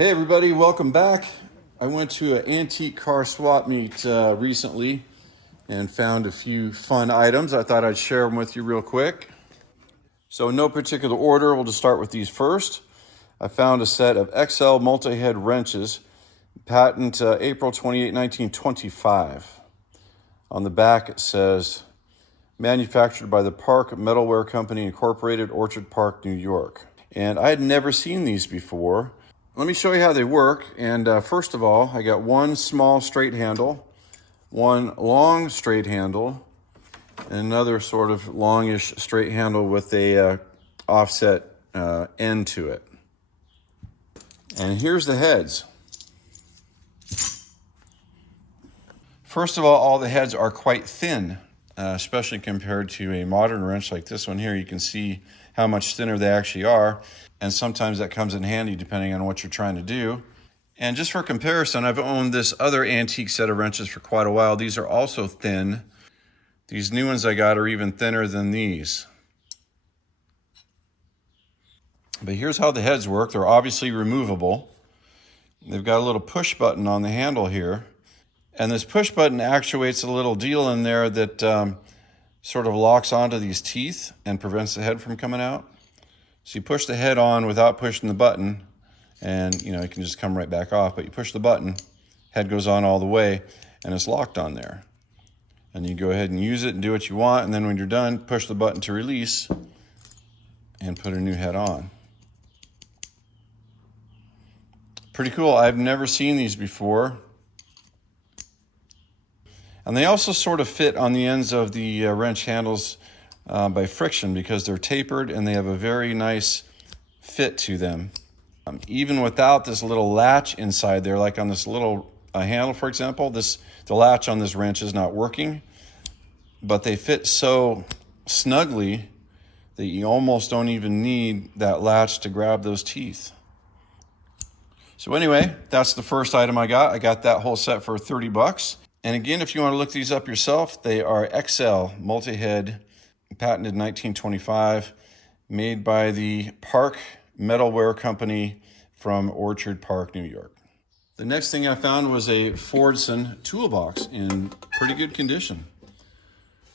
Hey everybody, welcome back. I went to an antique car swap meet recently and found a few fun items. I thought I'd share them with you real quick. So in no particular order, we'll just start with these first. I found a set of XL multi-head wrenches, patent April 28, 1925. On the back it says, manufactured by the Park Metalware Company Incorporated, Orchard Park, New York. And I had never seen these before. Let me show you how they work. And first of all, I got one small straight handle, one long straight handle, and another sort of longish straight handle with a offset end to it. And here's the heads. First of all the heads are quite thin, especially compared to a modern wrench like this one here. You can see how much thinner they actually are. And sometimes that comes in handy depending on what you're trying to do. And just for comparison, I've owned this other antique set of wrenches for quite a while. These are also thin. These new ones I got are even thinner than these. But here's how the heads work. They're obviously removable. They've got a little push button on the handle here. And this push button actuates a little deal in there that sort of locks onto these teeth and prevents the head from coming out. So you push the head on without pushing the button, and it can just come right back off. But you push the button, head goes on all the way, and it's locked on there. And you go ahead and use it and do what you want, and then when you're done, push the button to release and put a new head on. Pretty cool. I've never seen these before. And they also sort of fit on the ends of the wrench handles by friction because they're tapered and they have a very nice fit to them. Even without this little latch inside there, like on this little handle, for example, the latch on this wrench is not working, but they fit so snugly that you almost don't even need that latch to grab those teeth. So anyway, that's the first item I got. I got that whole set for 30 bucks. And again, if you want to look these up yourself, they are XL multi-head, patented 1925, made by the Park Metalware Company from Orchard Park, New York. The next thing I found was a Fordson toolbox in pretty good condition.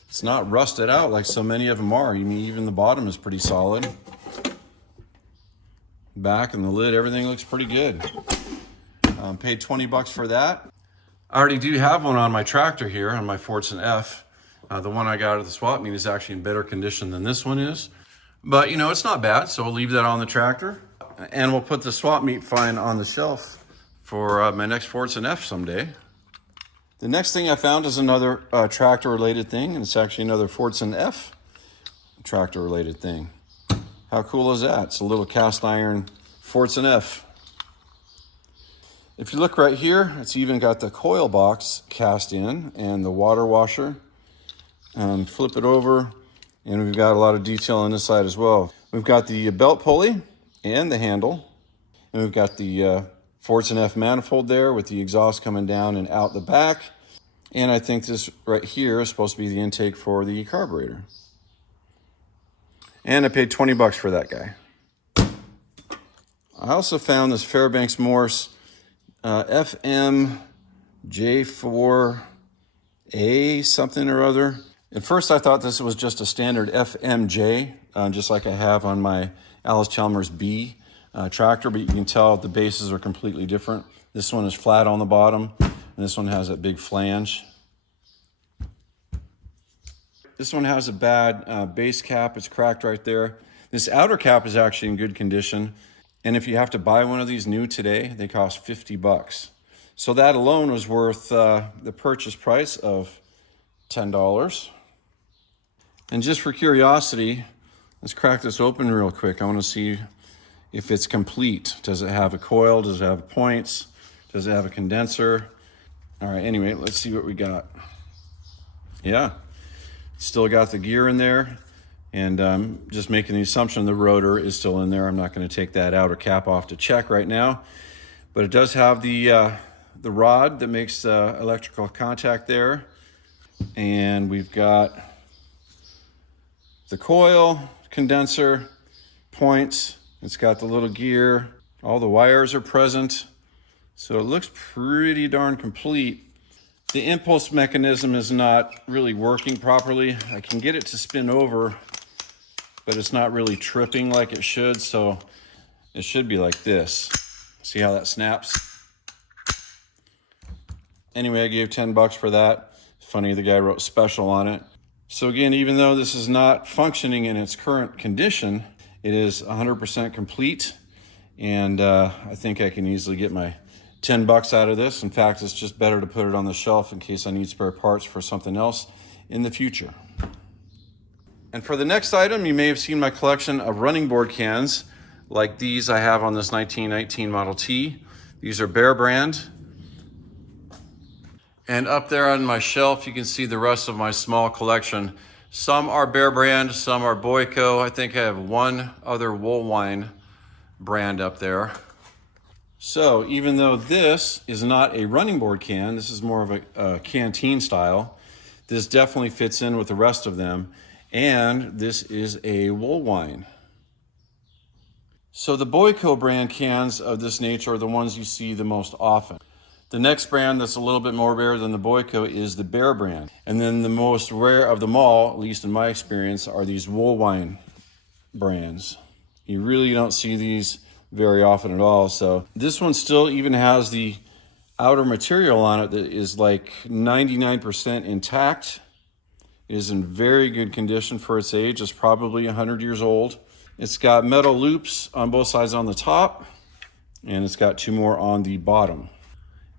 It's not rusted out like so many of them are. I mean, even the bottom is pretty solid. Back and the lid, everything looks pretty good. Paid 20 bucks for that. I already do have one on my tractor here, on my Fordson F. The one I got at the swap meet is actually in better condition than this one is. But, it's not bad, so we'll leave that on the tractor. And we'll put the swap meet find on the shelf for my next Fordson F someday. The next thing I found is another tractor-related thing, and it's actually another Fordson F tractor-related thing. How cool is that? It's a little cast iron Fordson F. If you look right here, it's even got the coil box cast in and the water washer. Flip it over, and we've got a lot of detail on this side as well. We've got the belt pulley and the handle, and we've got the Fordson F manifold there with the exhaust coming down and out the back. And I think this right here is supposed to be the intake for the carburetor. And I paid 20 bucks for that guy. I also found this Fairbanks Morse FM J4A something or other. At first I thought this was just a standard FMJ, just like I have on my Alice Chalmers B tractor, but you can tell the bases are completely different. This one is flat on the bottom, and this one has a big flange. This one has a bad base cap. It's cracked right there. This outer cap is actually in good condition. And if you have to buy one of these new today, they cost 50 bucks. So that alone was worth the purchase price of $10. And just for curiosity, let's crack this open real quick. I want to see if it's complete. Does it have a coil? Does it have points? Does it have a condenser? All right, anyway, let's see what we got. Yeah, still got the gear in there. And just making the assumption the rotor is still in there. I'm not going to take that outer cap off to check right now. But it does have the rod that makes electrical contact there. And we've got the coil, condenser, points. It's got the little gear All the wires are present, so it looks pretty darn complete. The impulse mechanism is not really working properly. I can get it to spin over, but it's not really tripping like it should, so it should be like this. See how that snaps? Anyway, I gave 10 bucks for that. Funny, the guy wrote special on it. So again, even though this is not functioning in its current condition, it is 100% complete. And I think I can easily get my 10 bucks out of this. In fact, it's just better to put it on the shelf in case I need spare parts for something else in the future. And for the next item, you may have seen my collection of running board cans like these I have on this 1919 Model T. These are Bear brand. And up there on my shelf, you can see the rest of my small collection. Some are Bear brand, some are Boyko. I think I have one other Woolwine brand up there. So even though this is not a running board can, this is more of a canteen style, this definitely fits in with the rest of them. And this is a Woolwine. So the Boyko brand cans of this nature are the ones you see the most often. The next brand that's a little bit more rare than the Boyko is the Bear brand. And then the most rare of them all, at least in my experience, are these Woolwine brands. You really don't see these very often at all. So this one still even has the outer material on it that is like 99% intact. It is in very good condition for its age. It's probably 100 years old. It's got metal loops on both sides on the top, and it's got two more on the bottom.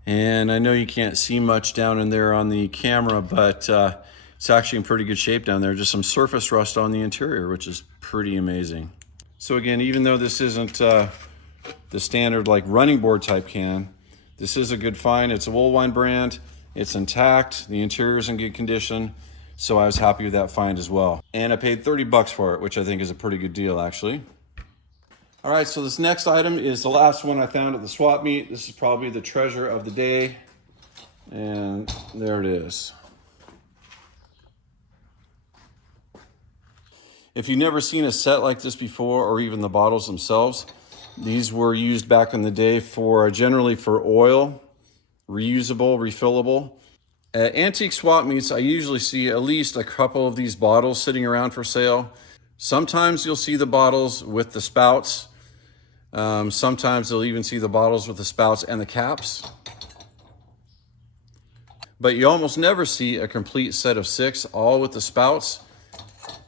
And I know you can't see much down in there on the camera, but it's actually in pretty good shape down there. Just some surface rust on the interior, which is pretty amazing. So again, even though this isn't the standard like running board type can, this is a good find. It's a Woolwine brand. It's intact. The interior is in good condition. So I was happy with that find as well. And I paid 30 bucks for it, which I think is a pretty good deal actually. All right, so this next item is the last one I found at the swap meet. This is probably the treasure of the day. And there it is. If you've never seen a set like this before, or even the bottles themselves, these were used back in the day for generally for oil, reusable, refillable. At antique swap meets, I usually see at least a couple of these bottles sitting around for sale. Sometimes you'll see the bottles with the spouts. Sometimes you'll even see the bottles with the spouts and the caps. But you almost never see a complete set of 6, all with the spouts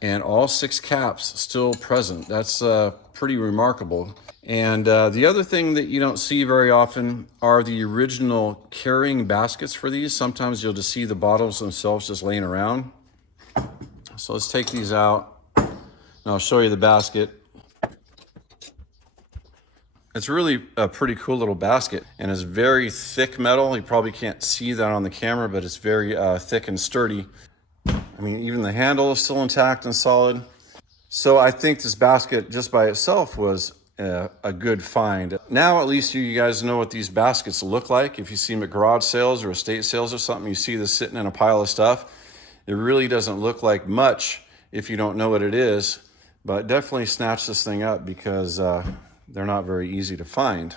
and all 6 caps still present. That's pretty remarkable. And the other thing that you don't see very often are the original carrying baskets for these. Sometimes you'll just see the bottles themselves just laying around. So let's take these out and I'll show you the basket. It's really a pretty cool little basket, and it's very thick metal. You probably can't see that on the camera, but it's very thick and sturdy. I mean, even the handle is still intact and solid. So I think this basket just by itself was a good find. Now at least you guys know what these baskets look like. If you see them at garage sales or estate sales or something, you see this sitting in a pile of stuff. It really doesn't look like much if you don't know what it is, but definitely snatch this thing up because they're not very easy to find.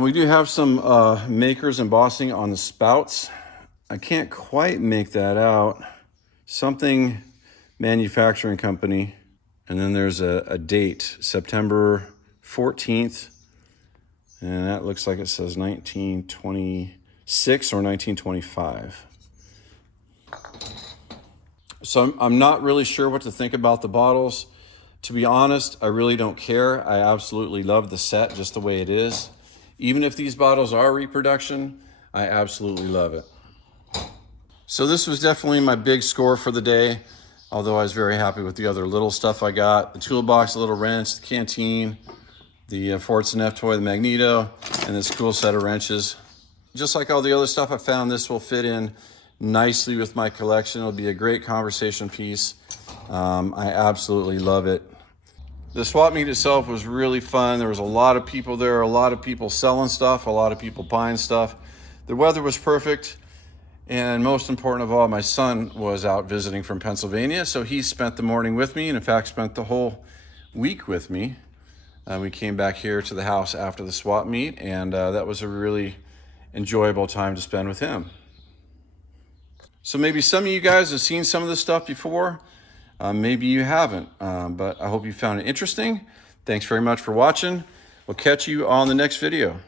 We do have some makers embossing on the spouts. I can't quite make that out. Something manufacturing company. And then there's a date, September 14th. And that looks like it says 1926 or 1925. So I'm not really sure what to think about the bottles. To be honest, I really don't care. I absolutely love the set just the way it is. Even if these bottles are reproduction, I absolutely love it. So this was definitely my big score for the day, although I was very happy with the other little stuff I got. The toolbox, the little wrench, the canteen, the Fordson F-toy, the magneto, and this cool set of wrenches. Just like all the other stuff I found, this will fit in nicely with my collection. It'll be a great conversation piece. I absolutely love it. The swap meet itself was really fun. There was a lot of people there, a lot of people selling stuff, a lot of people buying stuff. The weather was perfect, And most important of all, my son was out visiting from Pennsylvania, so he spent the morning with me, and in fact spent the whole week with me. We came back here to the house after the swap meet, and that was a really enjoyable time to spend with him. So maybe some of you guys have seen some of this stuff before. Maybe you haven't, but I hope you found it interesting. Thanks very much for watching. We'll catch you on the next video.